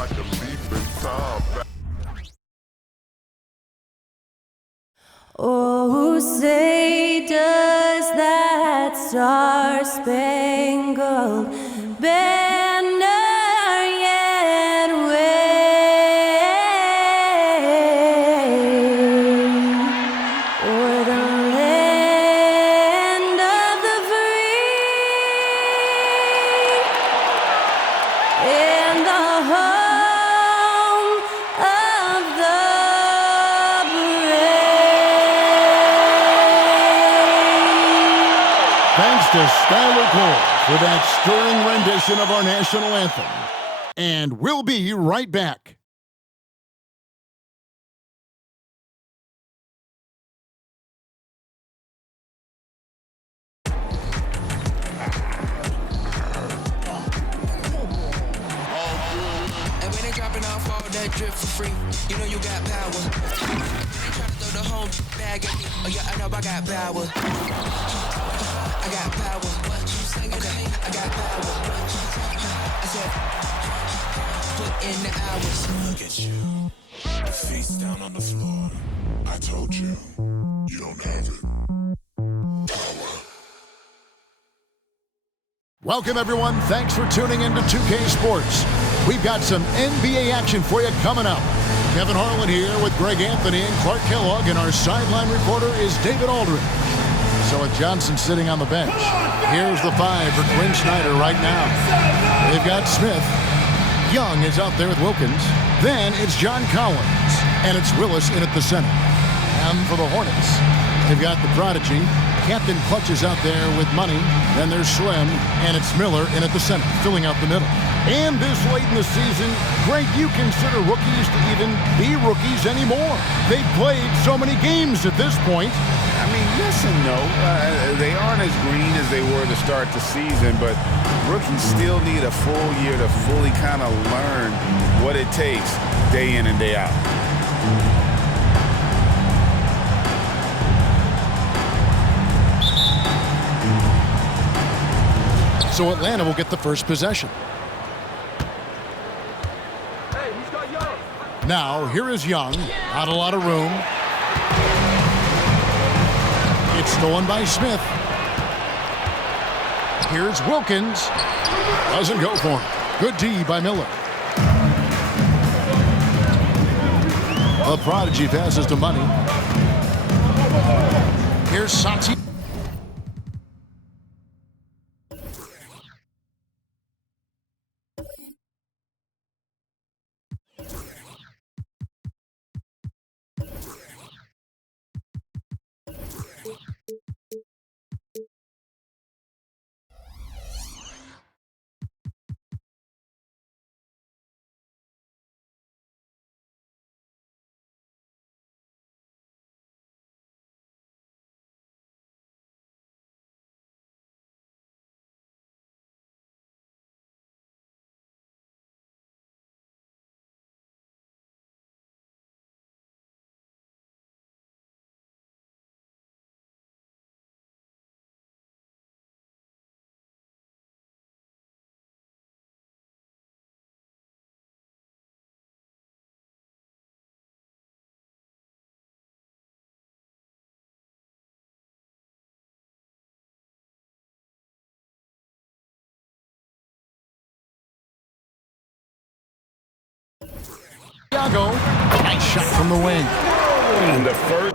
like a leap in time. Oh, say does that star-spangled banner yet wave o'er the land of the free and the home of the Thanks to Skylar Cole for that stirring rendition of our national anthem. And we'll be right back. And when they dropping off all that drip for free, you know you got power. They try to throw the home bag at me. Oh yeah, I know I got power. I got power. I got power. I said, put in the hours. Look at you, face down on the floor. I told you, you don't have it. Welcome, everyone. Thanks for tuning in to 2K Sports. We've got some NBA action for you coming up. Kevin Harlan here with Greg Anthony and Clark Kellogg, and our sideline reporter is David Aldridge. So with Johnson sitting on the bench, here's the 5 for Quinn Snyder right now. They've got Smith. Young is out there with Wilkins. Then it's John Collins, and it's Willis in at the center. And for the Hornets, they've got the prodigy. Captain Clutch is out there with Money. Then there's Slim, and it's Miller in at the center, filling out the middle. And this late in the season, Greg, you consider rookies to even be rookies anymore. They've played so many games at this point. I mean, yes and no. They aren't as green as they were to start the season, but rookies still need a full year to fully kind of learn what it takes day in and day out. So Atlanta will get the first possession. Now, here is Young. Not a lot of room. It's stolen by Smith. Here's Wilkins. Doesn't go for him. Good D by Miller. The prodigy passes to Money. Here's Santi. Thiago. Nice shot from the wing. And the first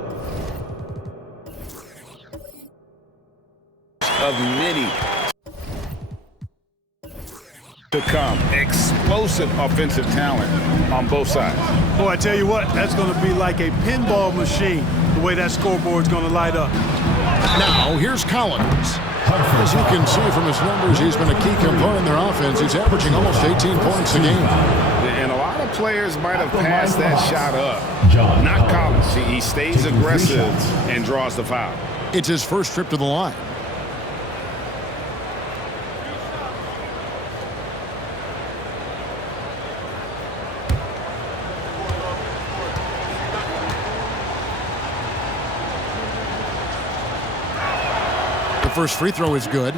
of many to come. Explosive offensive talent on both sides. Boy, I tell you what, that's going to be like a pinball machine, the way that scoreboard's going to light up. Now, here's Collins. As you can see from his numbers, he's been a key component in their offense. He's averaging almost 18 points a game. And a lot of players might have passed that shot up. Not Collins. He stays aggressive and draws the foul. It's his first trip to the line. First free throw is good.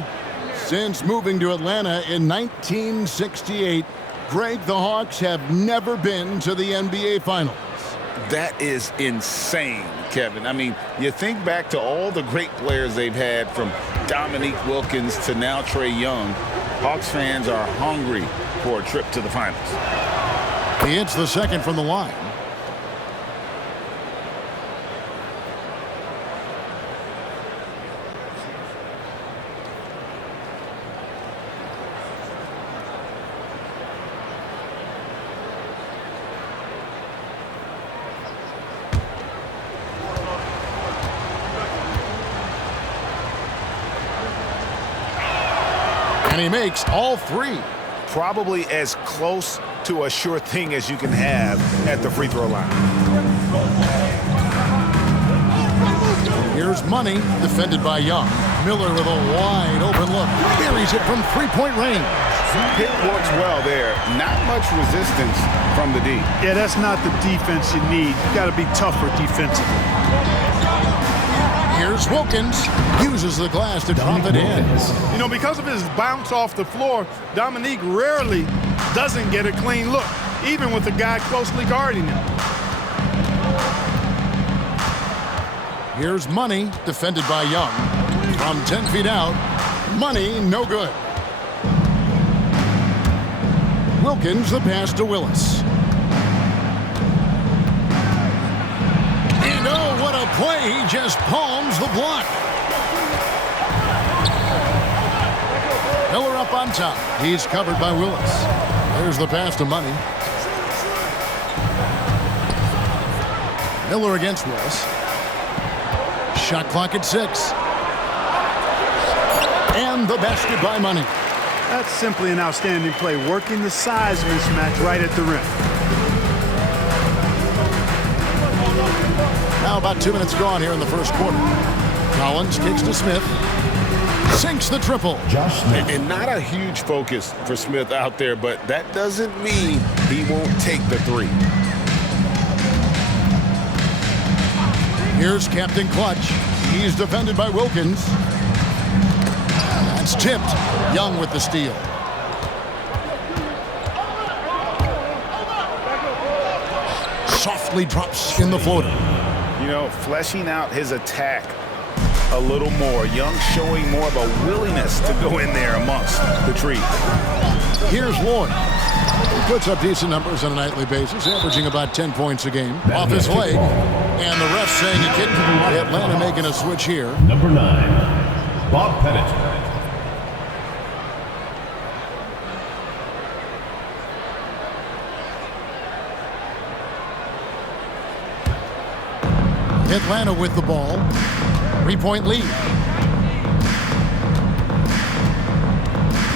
Since moving to Atlanta in 1968, Greg, the Hawks have never been to the NBA Finals. That is insane, Kevin. I mean, you think back to all the great players they've had, from Dominique Wilkins to now Trae Young. Hawks fans are hungry for a trip to the finals. He hits the second from the line. And he makes all three. Probably as close to a sure thing as you can have at the free throw line. Here's Money, defended by Young. Miller with a wide open look. Buries it from three-point range. Pitt works well there. Not much resistance from the D. Yeah, that's not the defense you need. You got to be tougher defensively. Here's Wilkins. Uses the glass to drop it in. You know, because of his bounce off the floor, Dominique rarely doesn't get a clean look, even with a guy closely guarding him. Here's Money, defended by Young. From 10 feet out, Money, no good. Wilkins, the pass to Willis. And oh, what a play. He just palms the block. Miller up on top. He's covered by Willis. There's the pass to Money. Miller against Willis. Shot clock at 6. And the basket by Money. That's simply an outstanding play, working the size mismatch right at the rim. Now about 2 minutes gone here in the first quarter. Collins kicks to Smith. Sinks the triple. Josh Smith. And not a huge focus for Smith out there, but that doesn't mean he won't take the three. Here's Captain Clutch. He's defended by Wilkins. That's tipped. Young with the steal. Softly drops in the floater. You know, fleshing out his attack a little more. Young showing more of a willingness to go in there amongst the trees. Here's Lloyd. He puts up decent numbers on a nightly basis, averaging about 10 points a game. Off his leg. And the ref saying he kicked. Atlanta making a switch here. Number 9, Bob Pettit. Atlanta with the ball. 3-point lead.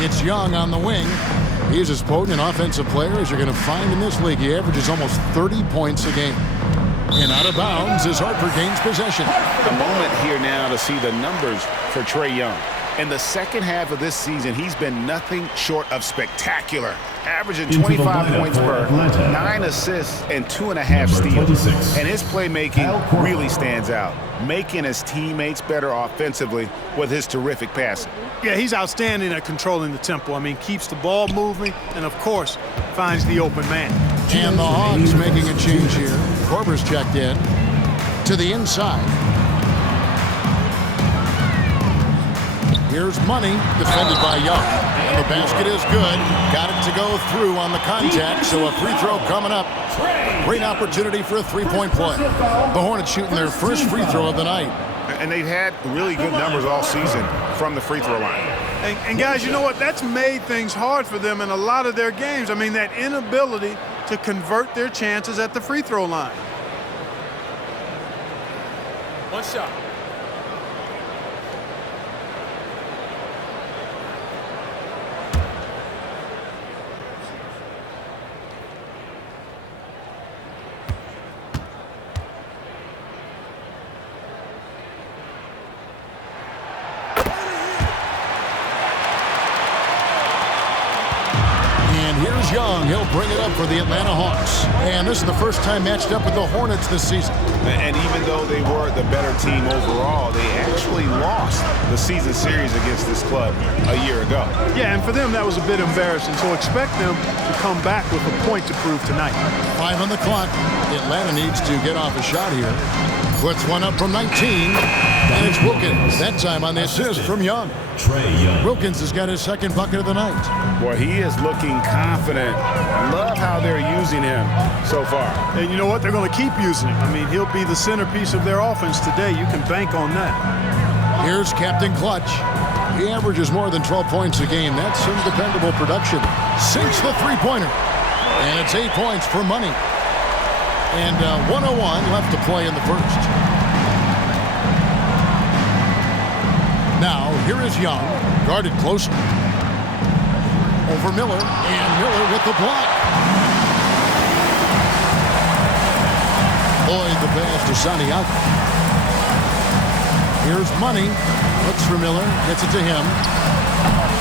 It's Young on the wing. He's as potent an offensive player as you're going to find in this league. He averages almost 30 points a game. And out of bounds as Harper gains possession. A moment here now to see the numbers for Trae Young. In the second half of this season, he's been nothing short of spectacular. Averaging 25 points per, 9 assists, and 2.5 steals. And his playmaking really stands out, making his teammates better offensively with his terrific passing. Yeah, he's outstanding at controlling the tempo. I mean, keeps the ball moving and, of course, finds the open man. And the Hawks making a change here. Korver's checked in to the inside. Here's Money, defended by Young. And the basket is good. Got it to go through on the contact, so a free throw coming up. Great opportunity for a three-point play. The Hornets shooting their first free throw of the night. And they've had really good numbers all season from the free throw line. And guys, you know what? That's made things hard for them in a lot of their games. I mean, that inability to convert their chances at the free throw line. One shot. Here's Young. He'll bring it up for the Atlanta Hawks. And this is the first time matched up with the Hornets this season. And even though they were the better team overall, they actually lost the season series against this club a year ago. Yeah, and for them, that was a bit embarrassing. So expect them to come back with a point to prove tonight. 5 on the clock. Atlanta needs to get off a shot here. Puts one up from 19. And it's Wilkins. That time on the assist from Young. Wilkins has got his second bucket of the night. Boy, he is looking confident. Love how they're using him so far. And you know what? They're going to keep using him. I mean, he'll be the centerpiece of their offense today. You can bank on that. Here's Captain Clutch. He averages more than 12 points a game. That's some dependable production. Sinks the three-pointer. And it's 8 points for money. And 101 left to play in the first. Now, here is Young, guarded closely. Over Miller, and Miller with the block. Lloyd the pass to Santiago. Here's Money. Looks for Miller, gets it to him.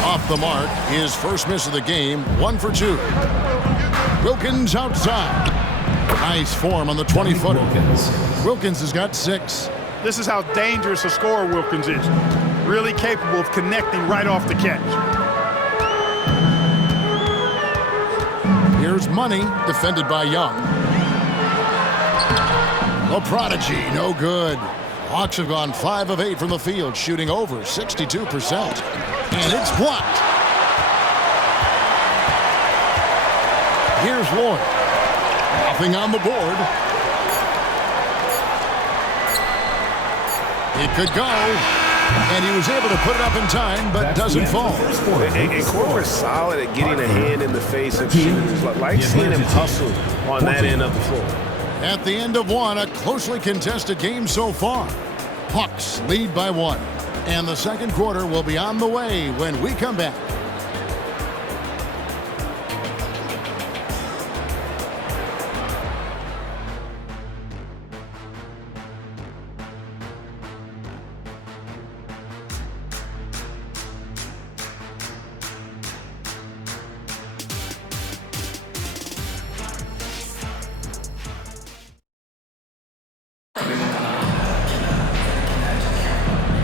Off the mark, his first miss of the game, 1 for 2. Wilkins outside. Nice form on the 20-footer. Wilkins has got 6. This is how dangerous a scorer Wilkins is. Really capable of connecting right off the catch. Here's Money, defended by Young. A prodigy, no good. Hawks have gone 5 of 8 from the field, shooting over 62%. And it's blocked. Here's Lloyd. Nothing on the board. It could go. And he was able to put it up in time, but doesn't fall. And Korver's solid at getting a hand in the face of shooters. Like seeing him hustle on that end of the floor. At the end of one, a closely contested game so far. Hawks lead by 1. And the second quarter will be on the way when we come back.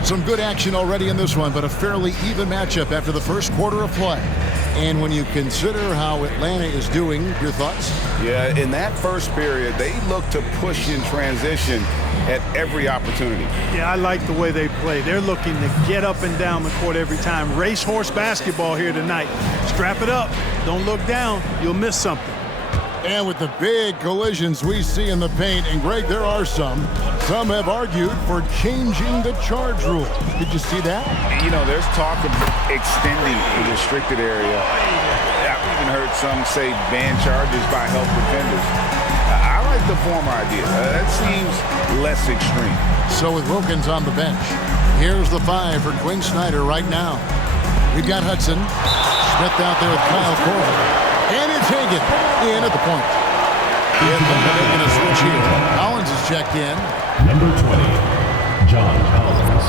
Some good action already in this one, but a fairly even matchup after the first quarter of play. And when you consider how Atlanta is doing, your thoughts? Yeah, in that first period, they looked to push in transition at every opportunity. Yeah, I like the way they play. They're looking to get up and down the court every time. Racehorse basketball here tonight. Strap it up. Don't look down. You'll miss something. And with the big collisions we see in the paint, and Greg, there are some have argued for changing the charge rule. Did you see that? You know, there's talk of extending the restricted area. I've even heard some say ban charges by help defenders. I like the former idea. That seems less extreme. So with Wilkins on the bench, here's the 5 for Quinn Snyder right now. We've got Hudson. Smith out there with Kyle Korver. And it's Hagan in at the point. Making a switch here. Collins is checked in. Number 20, John Collins.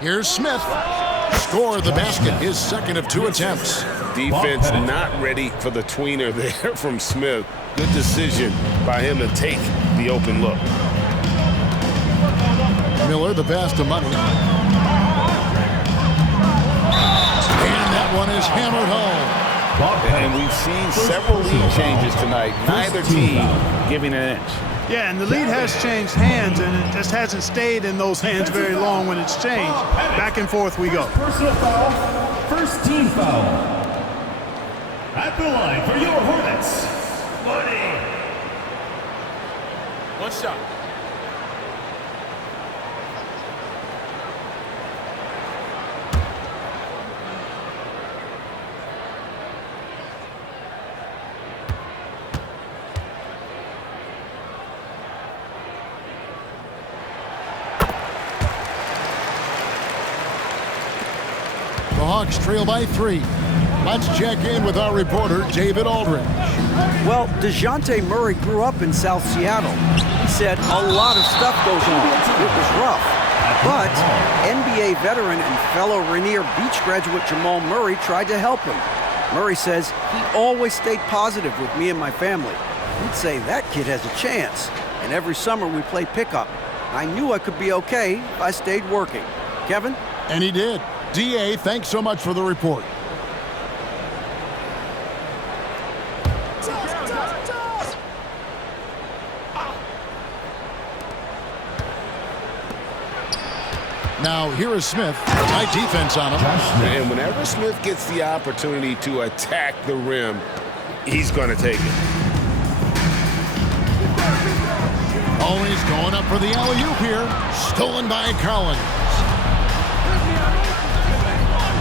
Here's Smith. Score the basket, his second of 2 attempts. Defense not ready for the tweener there from Smith. Good decision by him to take the open look. Miller, the pass to Money. And that one is hammered home. And we've seen several lead changes tonight. Neither team giving an inch. Yeah, and the lead has changed hands, and it just hasn't stayed in those hands very long when it's changed. Back and forth we go. Personal foul, first team foul. At the line for your Hornets, Money. One shot. The Hawks trail by 3. Let's check in with our reporter, David Aldridge. Well, DeJounte Murray grew up in South Seattle. He said a lot of stuff goes on. It was rough. But NBA veteran and fellow Rainier Beach graduate Jamal Murray tried to help him. Murray says he always stayed positive with me and my family. He'd say that kid has a chance. And every summer we play pickup. I knew I could be okay if I stayed working. Kevin? And he did. D.A., thanks so much for the report. Now, here is Smith. Tight defense on him. And whenever Smith gets the opportunity to attack the rim, he's going to take it. Always going up for the alley-oop here. Stolen by Collins.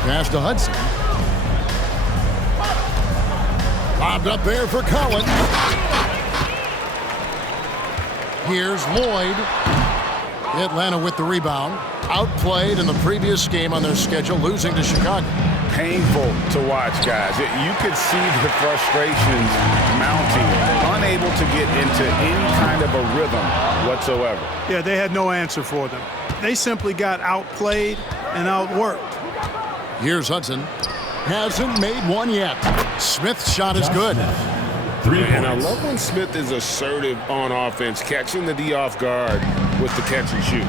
Pass to Hudson. Bobbed up there for Collins. Here's Lloyd. Atlanta with the rebound. Outplayed in the previous game on their schedule, losing to Chicago. Painful to watch, guys. You could see the frustrations mounting, unable to get into any kind of a rhythm whatsoever. Yeah, they had no answer for them. They simply got outplayed and outworked. Here's Hudson. Hasn't made one yet. Smith's shot is good. And I love when Smith is assertive on offense, catching the D off guard with the catch and shoot.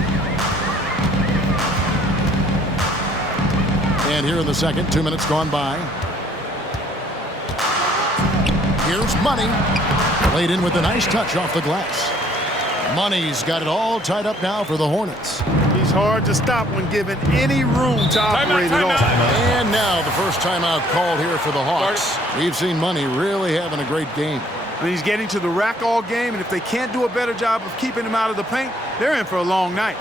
And here in the second, 2 minutes gone by. Here's Money. Played in with a nice touch off the glass. Money's got it all tied up now for the Hornets. He's hard to stop when given any room to operate at all. And now the first timeout called here for the Hawks. We've seen Money really having a great game. And he's getting to the rack all game, and if they can't do a better job of keeping him out of the paint, they're in for a long night.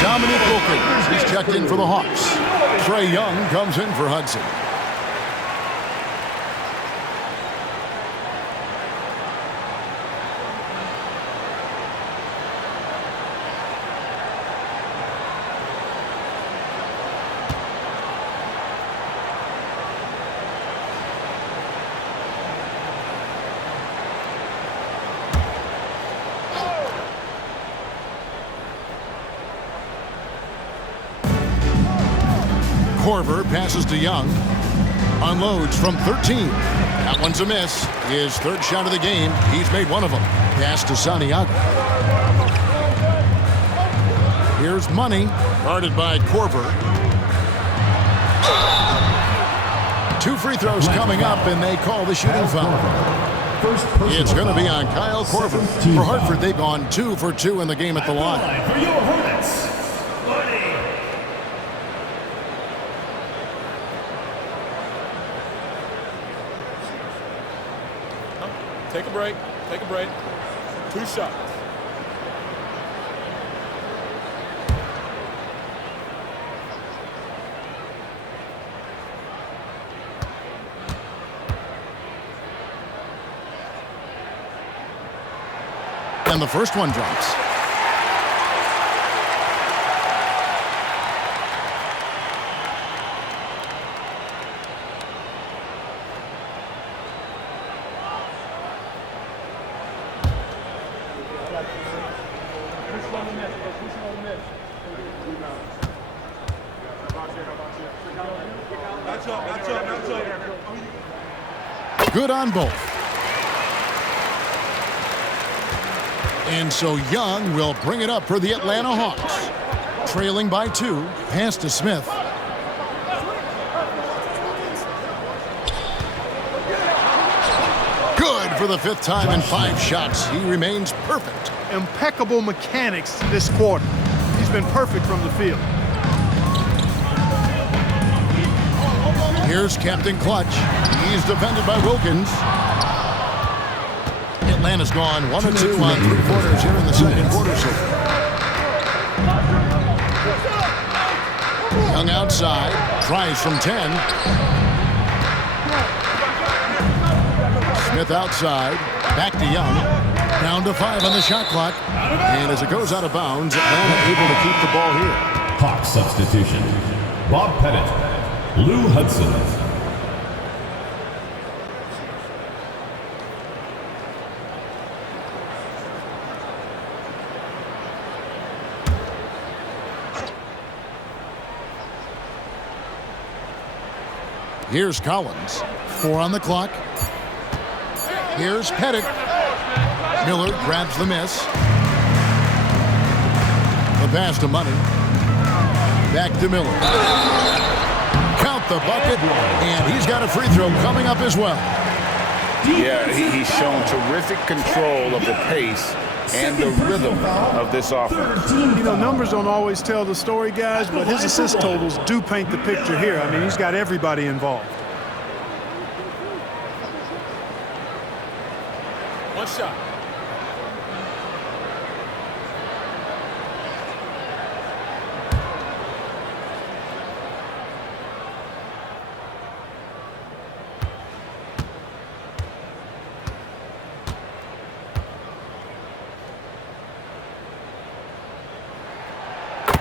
Dominique Wilkins, he's checked in for the Hawks. Trae Young comes in for Hudson. Korver passes to Young. Unloads from 13. That one's a miss. His third shot of the game. He's made one of them. Pass to Santiago. Here's Money. Guarded by Korver. 2 free throws coming up, and they call the shooting foul. It's going to be on Kyle Korver. For Hartford, they've gone 2 for 2 in the game at the line. For your Hornets, Take a break. Take a break. 2 shots. And the first one drops. Good on both. And so Young will bring it up for the Atlanta Hawks. Trailing by 2. Pass to Smith. Good for the 5th time in 5 shots. He remains perfect. Impeccable mechanics this quarter. He's been perfect from the field. Here's Captain Clutch. He's defended by Wilkins. Atlanta's gone 1 of 2 on 3 quarters here in the second quarter. So Young outside, tries from 10. Smith outside, back to Young. Down to 5 on the shot clock. And as it goes out of bounds, Atlanta able to keep the ball here. Hawks substitution. Bob Pettit, Lou Hudson. Here's Collins. 4 on the clock. Here's Pettit. Miller grabs the miss. The pass to Money. Back to Miller. Count the bucket, and he's got a free throw coming up as well. Yeah, he's shown terrific control of the pace and the rhythm of this offense. You know, numbers don't always tell the story, guys, but his assist totals do paint the picture here. I mean, he's got everybody involved. One shot.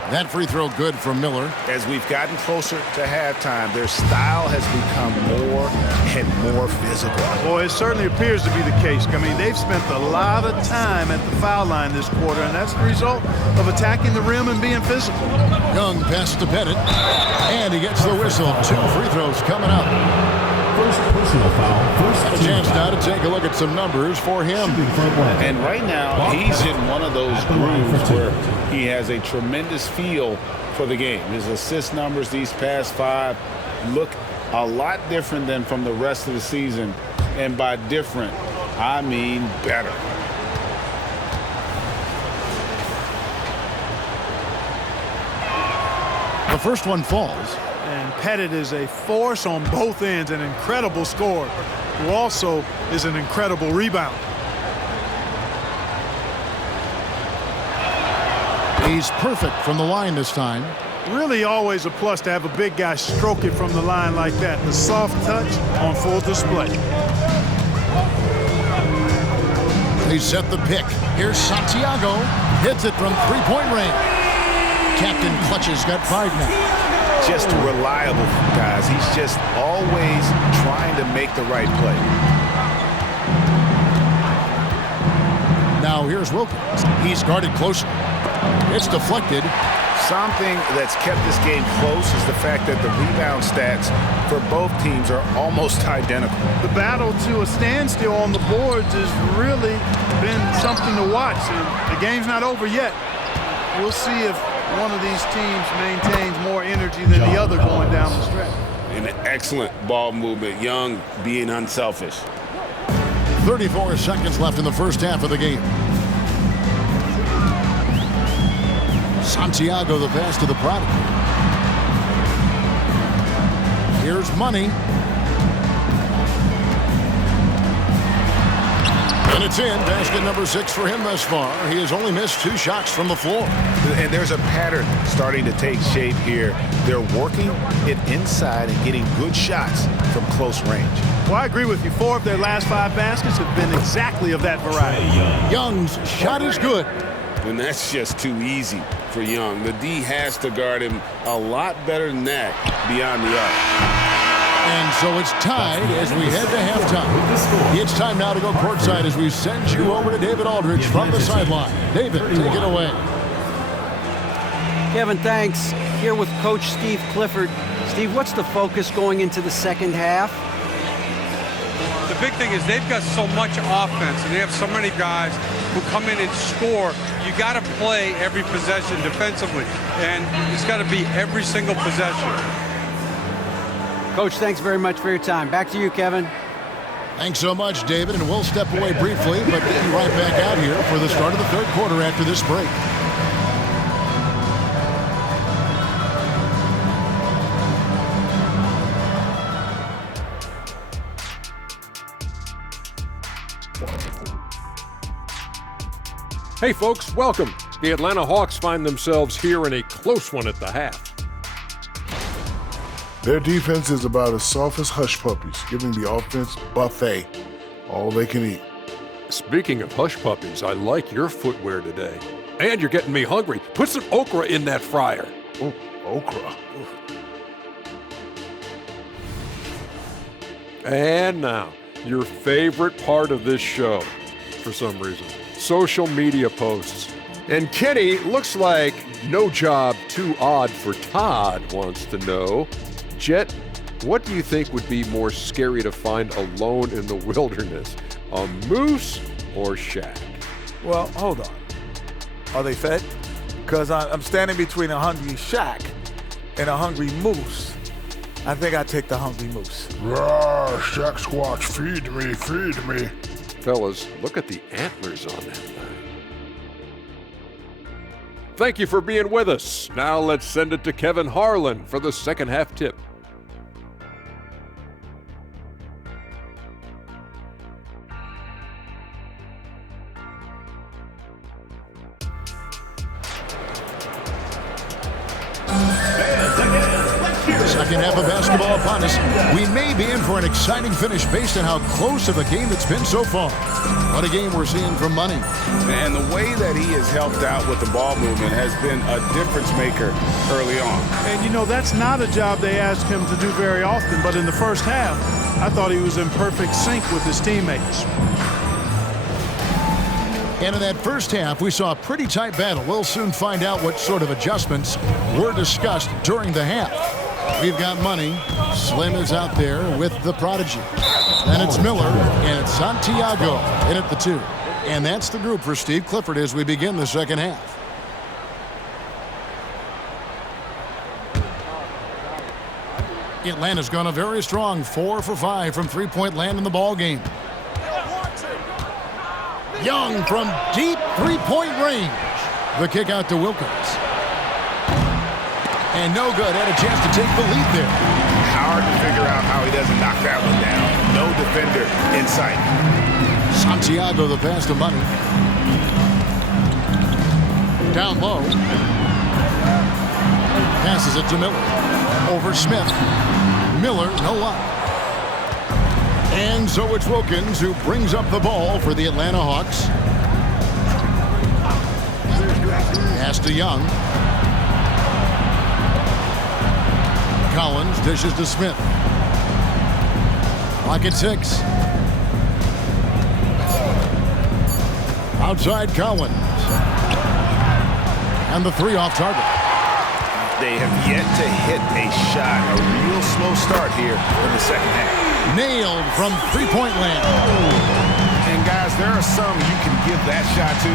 That free throw good from Miller. As we've gotten closer to halftime, their style has become more and more physical. Boy, it certainly appears to be the case. I mean, they've spent a lot of time at the foul line this quarter, and that's the result of attacking the rim and being physical. Young pass to Pettit, and he gets the whistle. 2 free throws coming up. First personal foul. First A chance now to take a look at some numbers for him. And right now, he's in one of those grooves where he has a tremendous feel for the game. His assist numbers these past 5 look a lot different than from the rest of the season. And by different, I mean better. The first one falls. And Pettit is a force on both ends, an incredible scorer, who also is an incredible rebounder. He's perfect from the line this time. Really always a plus to have a big guy stroke it from the line like that. The soft touch on full display. They set the pick. Here's Santiago. Hits it from three-point range. Captain Clutch's got 5 now. Just reliable, guys. He's just always trying to make the right play. Now here's Wilkins. He's guarded closely. It's deflected. Something that's kept this game close is the fact that the rebound stats for both teams are almost identical. The battle to a standstill on the boards has really been something to watch, and the game's not over yet. We'll see if one of these teams maintains more energy than the other going down the stretch. An excellent ball movement. Young being unselfish. 34 seconds left in the first half of the game. Santiago the pass to the prodigy. Here's Money. And it's in. Basket number 6 for him thus far. He has only missed 2 shots from the floor. And there's a pattern starting to take shape here. They're working it inside and getting good shots from close range. Well, I agree with you. 4 of their last 5 baskets have been exactly of that variety. Young's shot is good. And that's just too easy for Young. The D has to guard him a lot better than that beyond the arc. And so it's tied as we head to halftime. It's time now to go courtside as we send you over to David Aldridge from the sideline. David, take it away. Kevin, thanks. Here with Coach Steve Clifford. Steve, what's the focus going into the second half? The big thing is they've got so much offense, and they have so many guys who come in and score. You got to play every possession defensively, and it's got to be every single possession. Coach, thanks very much for your time. Back to you, Kevin. Thanks so much, David, and we'll step away briefly, but we'll be right back out here for the start of the third quarter after this break. Hey folks, welcome. The Atlanta Hawks find themselves here in a close one at the half. Their defense is about as soft as hush puppies, giving the offense buffet, all they can eat. Speaking of hush puppies, I like your footwear today. And you're getting me hungry. Put some okra in that fryer. Oh, okra. And now, your favorite part of this show, for some reason, social media posts. And Kenny, looks like no job too odd for Todd wants to know. Jet, what do you think would be more scary to find alone in the wilderness? A moose or Shaq? Well, hold on. Are they fed? Because I'm standing between a hungry Shaq and a hungry moose. I think I'd take the hungry moose. Rawr, Shaq Squatch, feed me, feed me. Fellas, look at the antlers on that thing. Thank you for being with us. Now let's send it to Kevin Harlan for the second half tip. Second half of basketball upon us. We may be in for an exciting finish based on how close of a game it's been so far. What a game we're seeing from Money. And the way that he has helped out with the ball movement has been a difference maker early on. And you know, that's not a job they ask him to do very often, but in the first half, I thought he was in perfect sync with his teammates. And in that first half, we saw a pretty tight battle. We'll soon find out what sort of adjustments were discussed during the half. We've got Money. Slim is out there with the prodigy. Then it's Miller, and it's Santiago in at the 2. And that's the group for Steve Clifford as we begin the second half. Atlanta's gone a very strong 4 for 5 from three-point land in the ball game. Young from deep three-point range. The kick out to Wilkins. And no good. Had a chance to take the lead there. Hard to figure out how he doesn't knock that one down. No defender in sight. Santiago the pass to Money. Down low. Passes it to Miller. Over Smith. Miller, no luck. And so it's Wilkins who brings up the ball for the Atlanta Hawks. Pass to Young. Collins dishes to Smith. Clock at 6. Outside Collins. And the 3 off target. They have yet to hit a shot. A real slow start here in the second half. Nailed from three-point land. And guys, there are some you can give that shot to,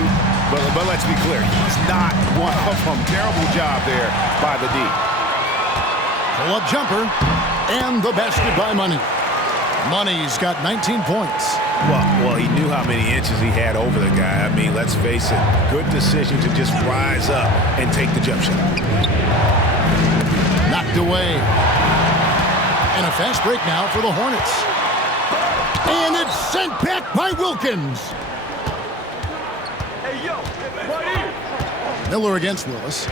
but let's be clear, he's not one of them. Terrible job there by the D. Pull-up jumper, and the basket by Money. Money's got 19 points. Well, he knew how many inches he had over the guy. I mean, let's face it, good decision to just rise up and take the jump shot. Knocked away. And a fast break now for the Hornets. And it's sent back by Wilkins. Hey, yo, right here. Miller against Willis.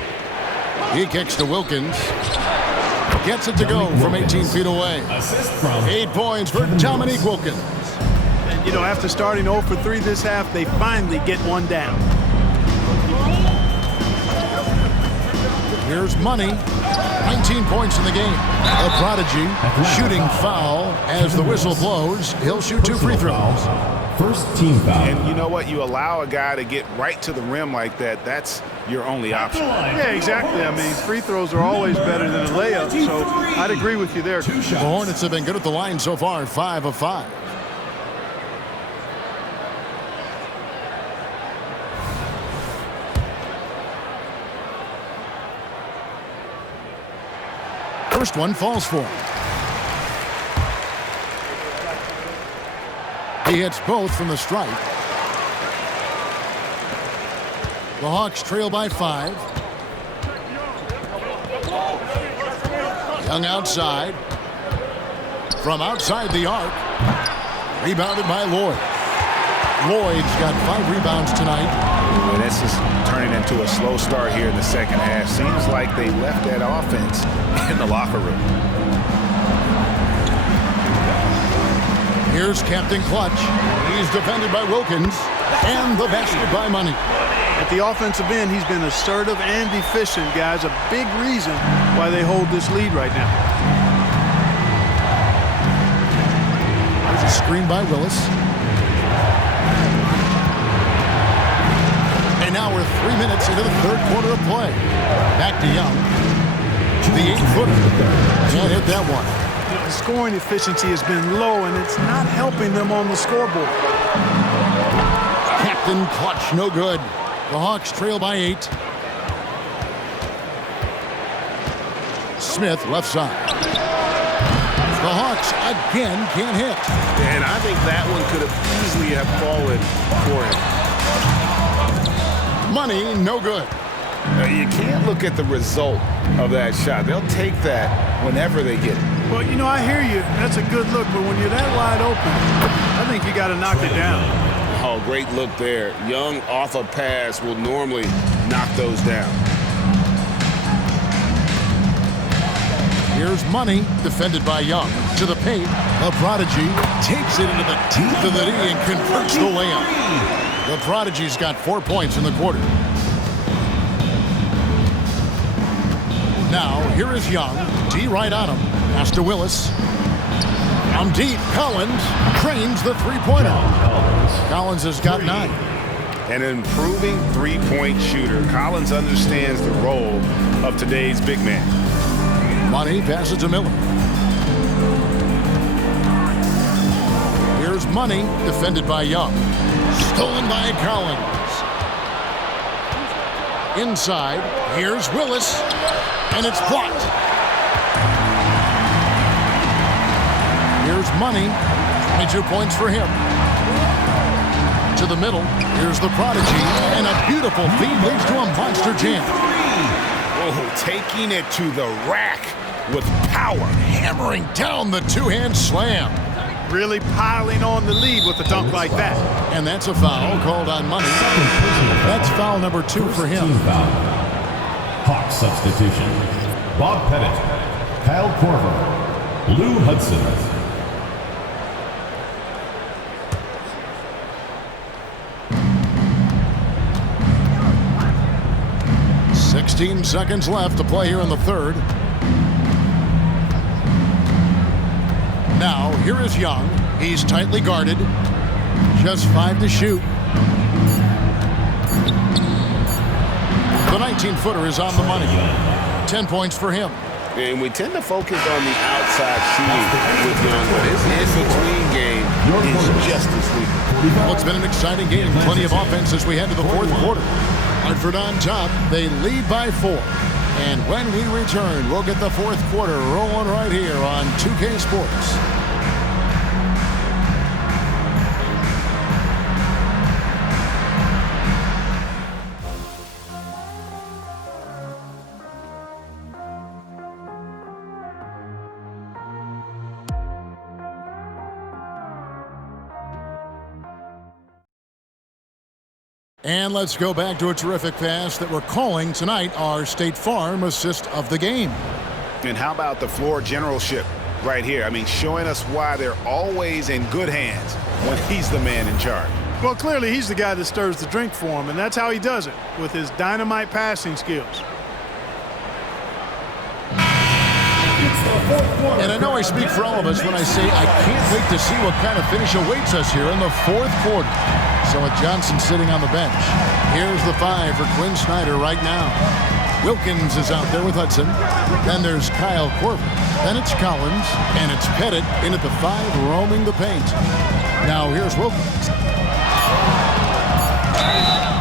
He kicks to Wilkins. Gets it to go from 18 feet away. 8 points for Dominique Wilkins. And, you know, after starting 0 for 3 this half, they finally get one down. Here's Money. 19 points in the game. A prodigy shooting foul as the whistle blows. He'll shoot 2 free throws. First team foul. And you know what? You allow a guy to get right to the rim like that, that's your only option. Yeah, exactly. I mean, free throws are always better than a layup, so I'd agree with you there. The Hornets have been good at the line so far, 5 of 5. First one falls for him. He hits both from the stripe. The Hawks trail by 5. Young outside. From outside the arc. Rebounded by Lloyd. Lloyd's got 5 rebounds tonight. And this is turning into a slow start here in the second half. Seems like they left that offense in the locker room. Here's Captain Clutch. He's defended by Wilkins. And the basket by Money. At the offensive end, he's been assertive and efficient, guys. A big reason why they hold this lead right now. There's a screen by Willis. And now we're 3 minutes into the third quarter of play. Back to Young. The 8-footer. Can't hit that one. The scoring efficiency has been low, and it's not helping them on the scoreboard. Captain Clutch, no good. The Hawks trail by 8. Smith, left side. The Hawks again can't hit. And I think that one could have easily have fallen for him. Money, no good. You can't look at the result of that shot. They'll take that whenever they get it. Well, you know, I hear you. That's a good look, but when you're that wide open, I think you got to knock it down. Oh, great look there. Young off a pass will normally knock those down. Here's Money, defended by Young. To the paint, the Prodigy takes it into the teeth of the D and converts the layup. The Prodigy's got 4 points in the quarter. Now, here is Young. D right on him. Pass to Willis. From deep, Collins trains the three-pointer. Collins has got 9. An improving three-point shooter. Collins understands the role of today's big man. Money passes to Miller. Here's Money, defended by Young. Stolen by Collins. Inside, here's Willis, and it's blocked. Here's Money, 22 points for him. To the middle, here's the Prodigy, and a beautiful feed leads to a monster jam. Oh, taking it to the rack with power. Hammering down the two-hand slam. Really piling on the lead with a dunk like that. And that's a foul called on Money. That's foul number 2 for him. Hawk substitution. Bob Pettit, Kyle Korver, Lou Hudson. Sixteen seconds left to play here in the third. Now, here is Young. He's tightly guarded. Just 5 to shoot. The 19-footer is on the money. 10 points for him. And we tend to focus on the outside shooting with Young, but his in-between game is just as weak. Well, it's been an exciting game. Plenty of offense as we head to the fourth quarter. Hartford on top. They lead by 4. And when we return, we'll get the fourth quarter rolling right here on 2K Sports. And let's go back to a terrific pass that we're calling tonight our State Farm assist of the game. And how about the floor generalship right here? I mean, showing us why they're always in good hands when he's the man in charge. Well, clearly he's the guy that stirs the drink for him, and that's how he does it, with his dynamite passing skills. And I know I speak for all of us when I say I can't wait to see what kind of finish awaits us here in the fourth quarter. So with Johnson sitting on the bench, here's the 5 for Quinn Snyder right now. Wilkins is out there with Hudson. Then there's Kyle Korver. Then it's Collins, and it's Pettit in at the 5 roaming the paint. Now here's Wilkins.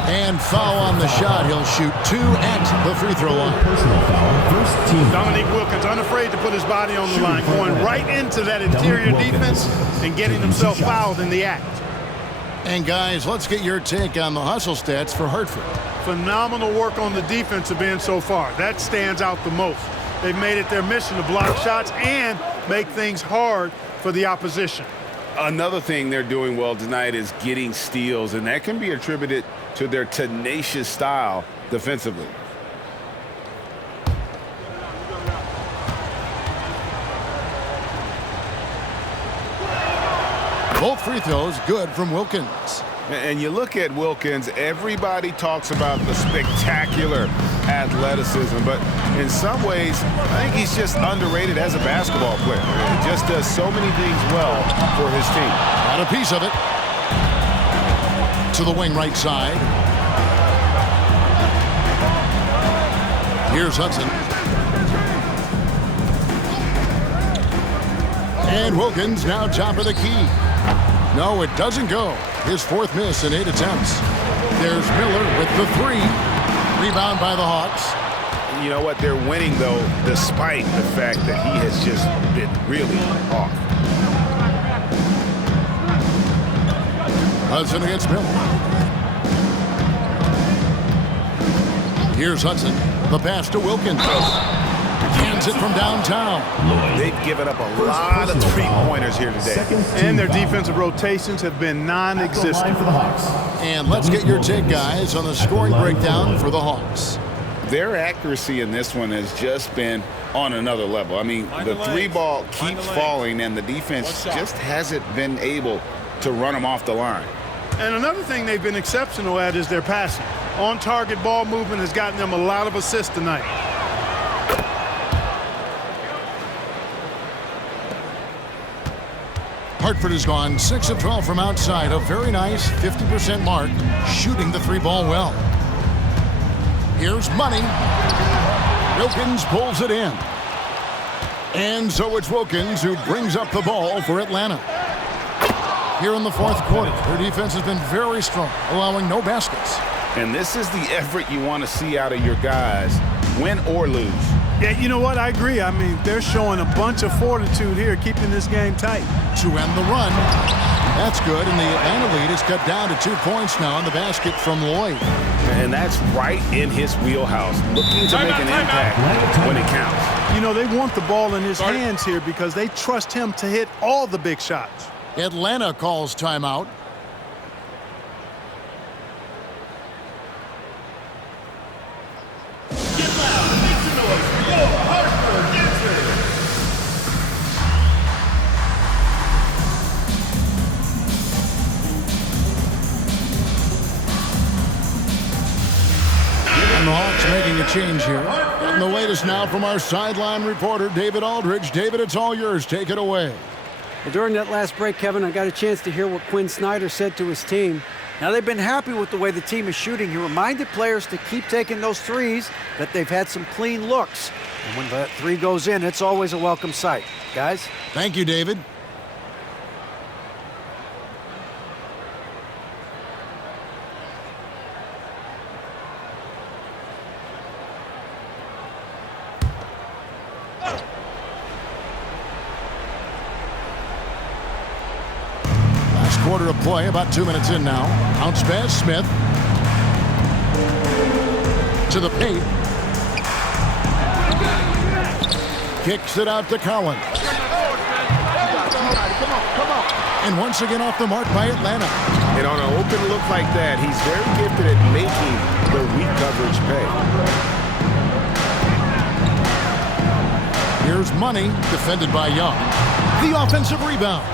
And foul on the shot. He'll shoot 2 at the free throw line. Personal foul, first team. Dominique Wilkins unafraid to put his body on the line, going right into that interior defense and getting himself fouled in the act. And guys, let's get your take on the hustle stats for Hartford. Phenomenal work on the defensive end so far. That stands out the most. They've made it their mission to block shots and make things hard for the opposition. Another thing they're doing well tonight is getting steals, and that can be attributed to their tenacious style defensively. Both free throws good from Wilkins. And you look at Wilkins, everybody talks about the spectacular athleticism, but in some ways, I think he's just underrated as a basketball player. He just does so many things well for his team. Got a piece of it. To the wing right side. Here's Hudson. And Wilkins now top of the key. No, it doesn't go. His fourth miss in 8 attempts. There's Miller with the 3. Rebound by the Hawks. You know what? They're winning, though, despite the fact that he has just been really off. Hudson against Miller. Here's Hudson. The pass to Wilkins. Hands it from downtown. They've given up a lot of three-pointers here today. And their defensive rotations have been non-existent. And let's get your take, guys, on the scoring breakdown for the Hawks. Their accuracy in this one has just been on another level. I mean, the 3-ball keeps falling, and the defense just hasn't been able to run them off the line. And another thing they've been exceptional at is their passing. On-target ball movement has gotten them a lot of assists tonight. Hartford has gone 6 of 12 from outside. A very nice 50% mark, shooting the 3-ball well. Here's Money. Wilkins pulls it in. And so it's Wilkins who brings up the ball for Atlanta. Here in the fourth quarter, their defense has been very strong, allowing no baskets. And this is the effort you want to see out of your guys, win or lose. Yeah, you know what? I agree. I mean, they're showing a bunch of fortitude here, keeping this game tight. To end the run. That's good, and the Atlanta lead is cut down to 2 points now on the basket from Lloyd. And that's right in his wheelhouse, looking to make an impact when it counts. You know, they want the ball in his hands here because they trust him to hit all the big shots. Atlanta calls timeout. And the Hawks making a change here. And the latest now from our sideline reporter, David Aldridge. David, it's all yours. Take it away. Well, during that last break, Kevin, I got a chance to hear what Quinn Snyder said to his team. Now, they've been happy with the way the team is shooting. He reminded players to keep taking those threes, that they've had some clean looks. And when that 3 goes in, it's always a welcome sight. Guys? Thank you, David. Quarter of play, about 2 minutes in now. Bounce pass, Smith. To the paint. Kicks it out to Collins. And once again off the mark by Atlanta. And on an open look like that, he's very gifted at making the weak coverage pay. Here's Money, defended by Young. The offensive rebound.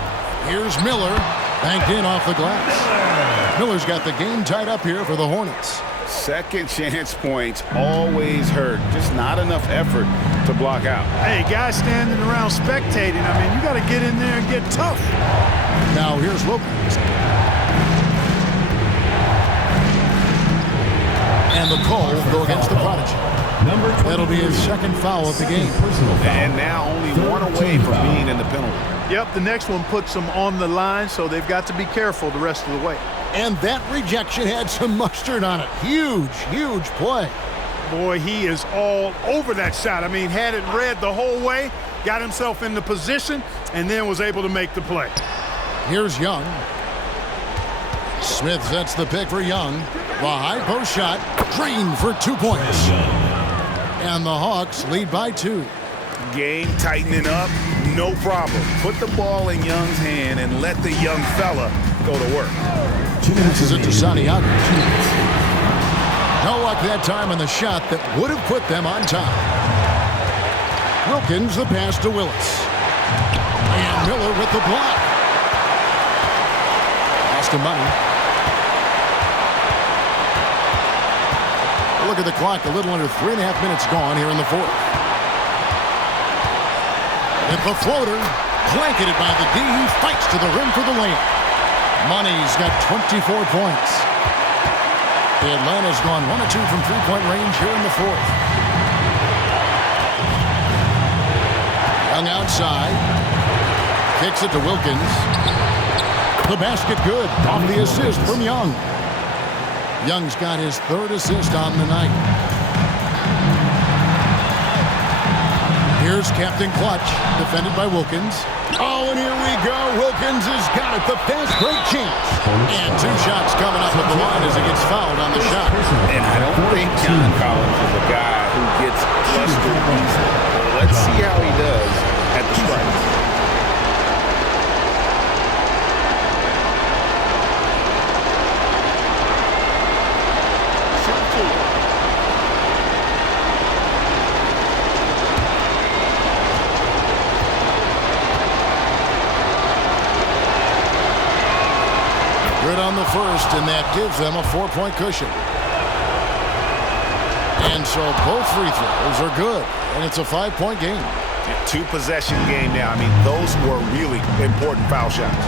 Here's Miller. Banked in off the glass. Miller's got the game tied up here for the Hornets. Second chance points always hurt. Just not enough effort to block out. Hey, guys standing around spectating. I mean, you got to get in there and get tough. Now here's Wilkins. And the call will go against the Prodigy. That'll be his second foul of the game. And now only one away from being in the penalty. Yep, the next one puts them on the line, so they've got to be careful the rest of the way. And that rejection had some mustard on it. Huge, huge play. Boy, he is all over that shot. I mean, had it read the whole way, got himself in the position, and then was able to make the play. Here's Young. Smith sets the pick for Young. The high post shot, drained for 2 points. And the Hawks lead by 2. Game tightening up, no problem. Put the ball in Young's hand and let the young fella go to work. Passes it to Santiago. No luck that time on the shot that would have put them on top. Wilkins the pass to Willis. And Miller with the block. Pass to Money. Look at the clock. A little under 3.5 minutes gone here in the fourth. With the floater, blanketed by the D. He fights to the rim for the layup. Money's got 24 points. Atlanta's gone 1 of 2 from three-point range here in the fourth. Young outside. Kicks it to Wilkins. The basket good. Off the assist from Young. Young's got his third assist on the night. Here's Captain Clutch, defended by Wilkins. Oh, and here we go. Wilkins has got it. The fast break chance. And 2 shots coming up at the line as he gets fouled on the shot. And I don't think John Collins is a guy who gets flustered easily. Let's see how he does at the strike. Good on the first, and that gives them a 4-point cushion. And so both free throws are good, and it's a 5-point game. 2-possession game now. I mean, those were really important foul shots.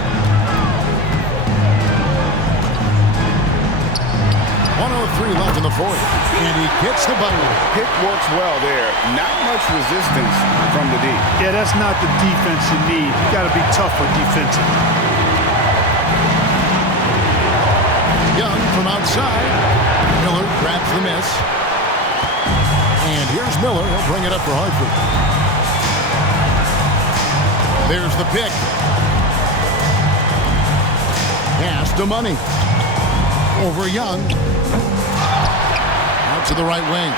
1:03 left in the fourth, and he gets the bucket. Pick works well there. Not much resistance from the D. Yeah, that's not the defense you need. You got to be tougher defensively. Young from outside. Miller grabs the miss. And here's Miller. He'll bring it up for Hartford. There's the pick. Pass to Money. Over Young. Out to the right wing.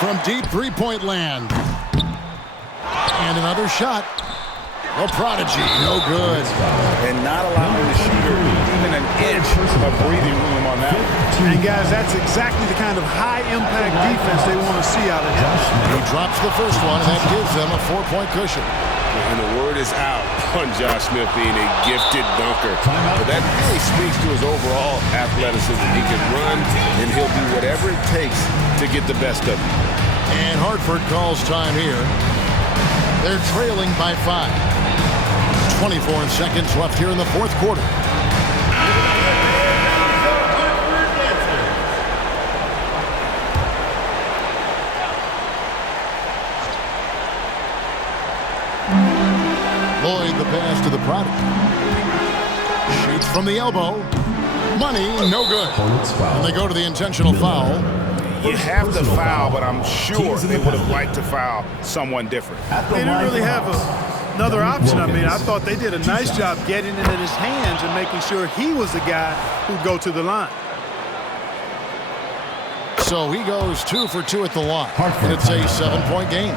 From deep three-point land. And another shot. A prodigy, no good. And not allowing the shooter even an inch of breathing room on that one. And guys, that's exactly the kind of high-impact defense they want to see out of him. He drops the first one, and that gives them a 4-point cushion. And the word is out on Josh Smith being a gifted dunker. But that really speaks to his overall athleticism. He can run, and he'll do whatever it takes to get the best of him. And Hartford calls time here. They're trailing by 5. 24 seconds left here in the fourth quarter. Lloyd the pass to the product. Shoots from the elbow. Money, no good. And they go to the intentional foul. You have to foul, but I'm sure they would have liked to foul someone different. They didn't really have another option. I mean, I thought they did a nice job getting it in his hands and making sure he was the guy who'd go to the line. So he goes 2 for 2 at the line, and it's a 7-point game.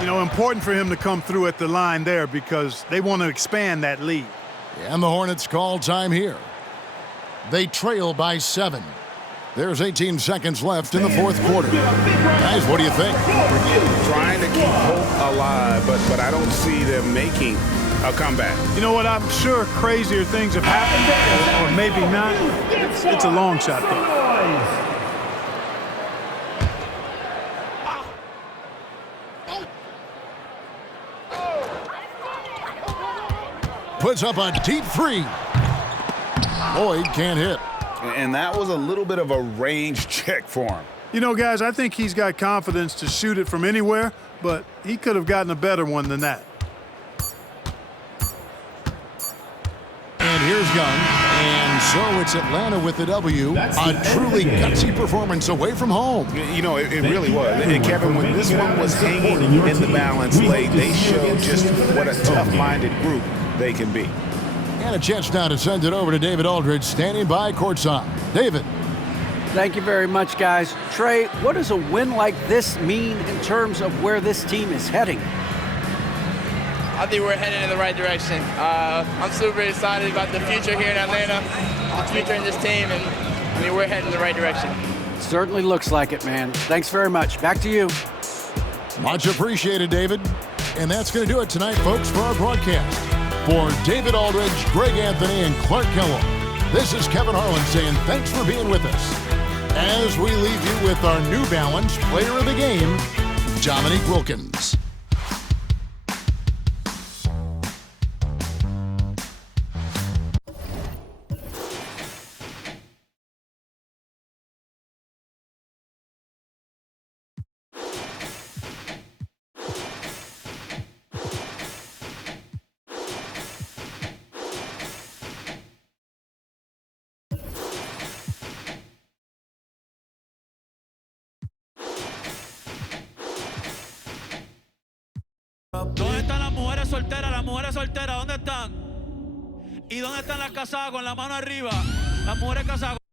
You know, important for him to come through at the line there because they want to expand that lead. And the Hornets call time here. They trail by 7. There's 18 seconds left in the fourth quarter. Guys, what do you think? Trying to keep hope alive, but I don't see them making a comeback. You know what? I'm sure crazier things have happened, or maybe not. It's a long shot, though. Puts up a deep 3. Lloyd can't hit. And that was a little bit of a range check for him. You know, guys, I think he's got confidence to shoot it from anywhere, but he could have gotten a better one than that. And here's Young. And so it's Atlanta with the W. A truly gutsy performance away from home. You know, it really was. And Kevin, when this one was hanging in the balance late, they showed just what a tough-minded group they can be. And a chance now to send it over to David Aldridge, standing by courtside. David. Thank you very much, guys. Trey, what does a win like this mean in terms of where this team is heading? I think we're heading in the right direction. I'm super excited about the future here in Atlanta, the future in this team, and I mean, we're heading in the right direction. Certainly looks like it, man. Thanks very much. Back to you. Much appreciated, David. And that's going to do it tonight, folks, for our broadcast. For David Aldridge, Greg Anthony, and Clark Kellogg, this is Kevin Harlan saying thanks for being with us. As we leave you with our New Balance Player of the Game, Dominique Wilkins. ¿Dónde están las mujeres solteras? Las mujeres solteras, ¿dónde están? ¿Y dónde están las casadas con la mano arriba? Las mujeres casadas.